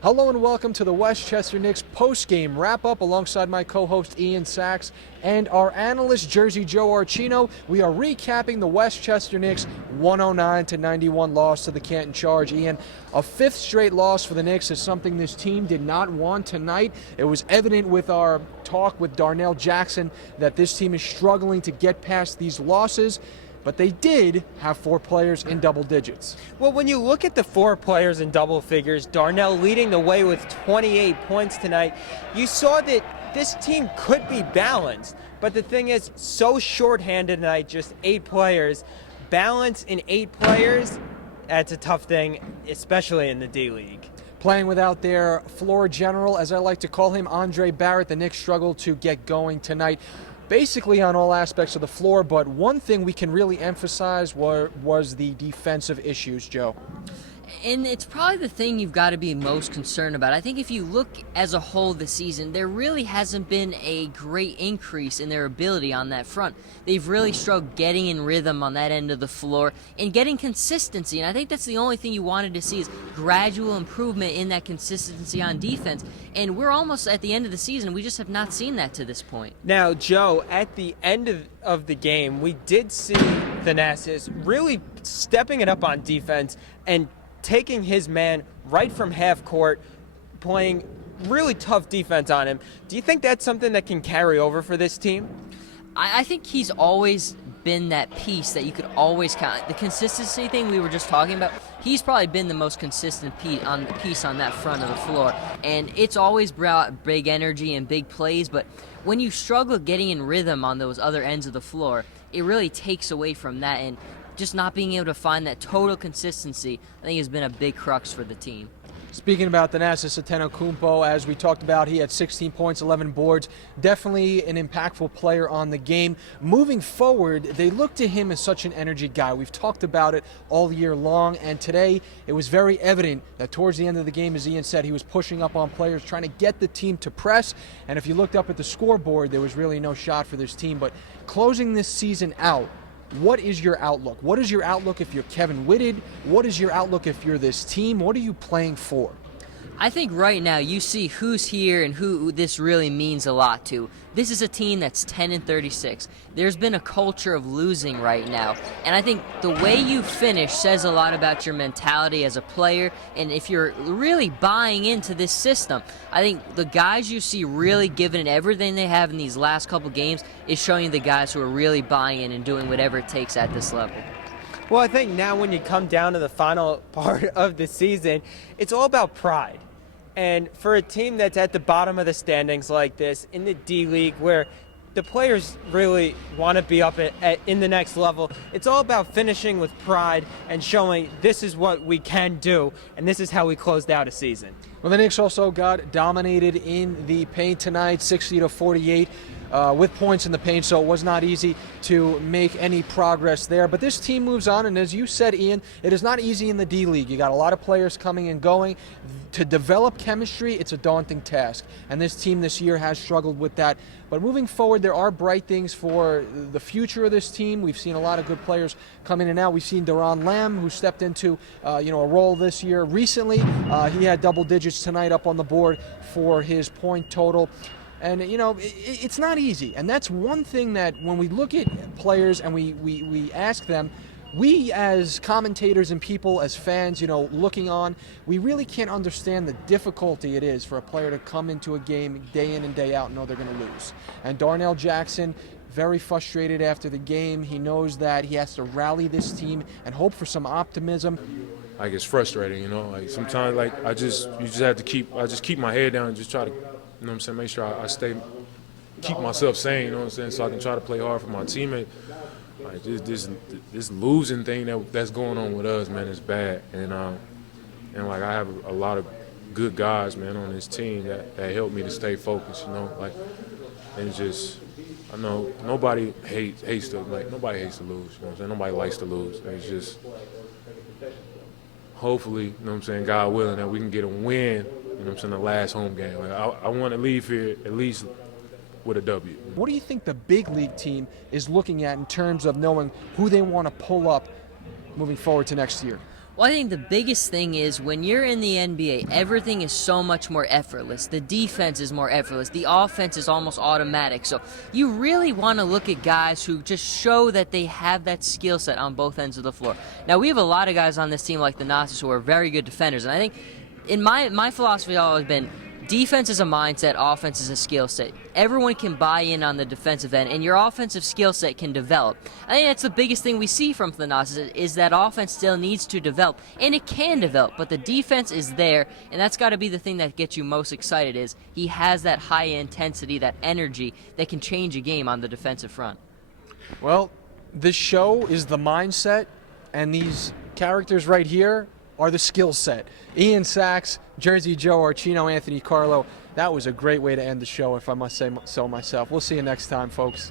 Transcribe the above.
Hello and welcome to the Westchester Knicks post-game wrap-up alongside my co-host Ian Sachs and our analyst Jersey Joe Archino. We are recapping the Westchester Knicks 109-91 loss to the Canton Charge. Ian, a fifth straight loss for the Knicks is something this team did not want tonight. It was evident with our talk with Darnell Jackson that this team is struggling to get past these losses. But they did have 4 players in double digits. Well, when you look at the 4 players in double figures, Darnell leading the way with 28 points tonight, you saw that this team could be balanced. But the thing is, so shorthanded tonight, just 8 players. Balance in 8 players, that's a tough thing, especially in the D-League. Playing without their floor general, as I like to call him, Andre Barrett, the Knicks struggled to get going tonight. Basically on all aspects of the floor, but one thing we can really emphasize was the defensive issues, Joe. And it's probably the thing you've got to be most concerned about. I think if you look as a whole this season, there really hasn't been a great increase in their ability on that front. They've really struggled getting in rhythm on that end of the floor and getting consistency. And I think that's the only thing you wanted to see is gradual improvement in that consistency on defense. And we're almost at the end of the season. We just have not seen that to this point. Now, Joe, at the end of the game, we did see Thanasis really stepping it up on defense and taking his man right from half court, playing really tough defense on him. Do you think that's something that can carry over for this team? I think he's always been that piece that you could always count. The consistency thing we were just talking about, he's probably been the most consistent piece on that front of the floor. And it's always brought big energy and big plays, but when you struggle getting in rhythm on those other ends of the floor, it really takes away from that. And just not being able to find that total consistency, I think, has been a big crux for the team. Speaking about Thanasis Antetokounmpo, as we talked about, he had 16 points, 11 boards. Definitely an impactful player on the game. Moving forward, they look to him as such an energy guy. We've talked about it all year long, and today it was very evident that towards the end of the game, as Ian said, he was pushing up on players, trying to get the team to press. And if you looked up at the scoreboard, there was really no shot for this team. But closing this season out, what is your outlook? What is your outlook if you're Kevin Whitted? What is your outlook if you're this team? What are you playing for? I think right now you see who's here and who this really means a lot to. This is a team that's 10-36. There's been a culture of losing right now. And I think the way you finish says a lot about your mentality as a player. And if you're really buying into this system, I think the guys you see really giving it everything they have in these last couple games is showing you the guys who are really buying in and doing whatever it takes at this level. Well, I think now when you come down to the final part of the season, it's all about pride. And for a team that's at the bottom of the standings like this, in the D-League, where the players really want to be up in the next level, it's all about finishing with pride and showing this is what we can do, and this is how we closed out a season. Well, the Knicks also got dominated in the paint tonight, 60-48. With points in the paint, so it was not easy to make any progress there. But this team moves on, and as you said, Ian, it is not easy in the D-League. You got a lot of players coming and going. To develop chemistry, it's a daunting task, and this team this year has struggled with that. But moving forward, there are bright things for the future of this team. We've seen a lot of good players come in and out. We've seen Deron Lamb, who stepped into a role this year recently. He had double digits tonight up on the board for his point total. And, it's not easy. And that's one thing that when we look at players and we ask them, we as commentators and people, as fans, looking on, we really can't understand the difficulty it is for a player to come into a game day in and day out and know they're going to lose. And Darnell Jackson, very frustrated after the game. He knows that he has to rally this team and hope for some optimism. Like, it's frustrating, like sometimes, like, you just have to keep my head down and just try to, make sure I keep myself sane, so I can try to play hard for my teammate. Like, this losing thing that's going on with us, man, is bad. And like, I have a lot of good guys, man, on this team that help me to stay focused, like, and just, I know nobody hates to lose, nobody likes to lose. It's just, hopefully, God willing, that we can get a win, the last home game. Like, I want to leave here at least with a W. What do you think the big league team is looking at in terms of knowing who they want to pull up moving forward to next year? Well, I think the biggest thing is when you're in the NBA, everything is so much more effortless. The defense is more effortless. The offense is almost automatic. So you really want to look at guys who just show that they have that skill set on both ends of the floor. Now, we have a lot of guys on this team like the Nazis who are very good defenders. And I think in my philosophy has always been defense is a mindset, offense is a skill set. Everyone can buy in on the defensive end, and your offensive skill set can develop. I think that's the biggest thing we see from the Nazis is that offense still needs to develop, and it can develop, but the defense is there, and that's got to be the thing that gets you most excited is he has that high intensity, that energy that can change a game on the defensive front. Well, this show is the mindset, and these characters right here are the skill set. Ian Sachs, Jersey Joe, Archino, Anthony, Carlo. That was a great way to end the show, if I must say so myself. We'll see you next time, folks.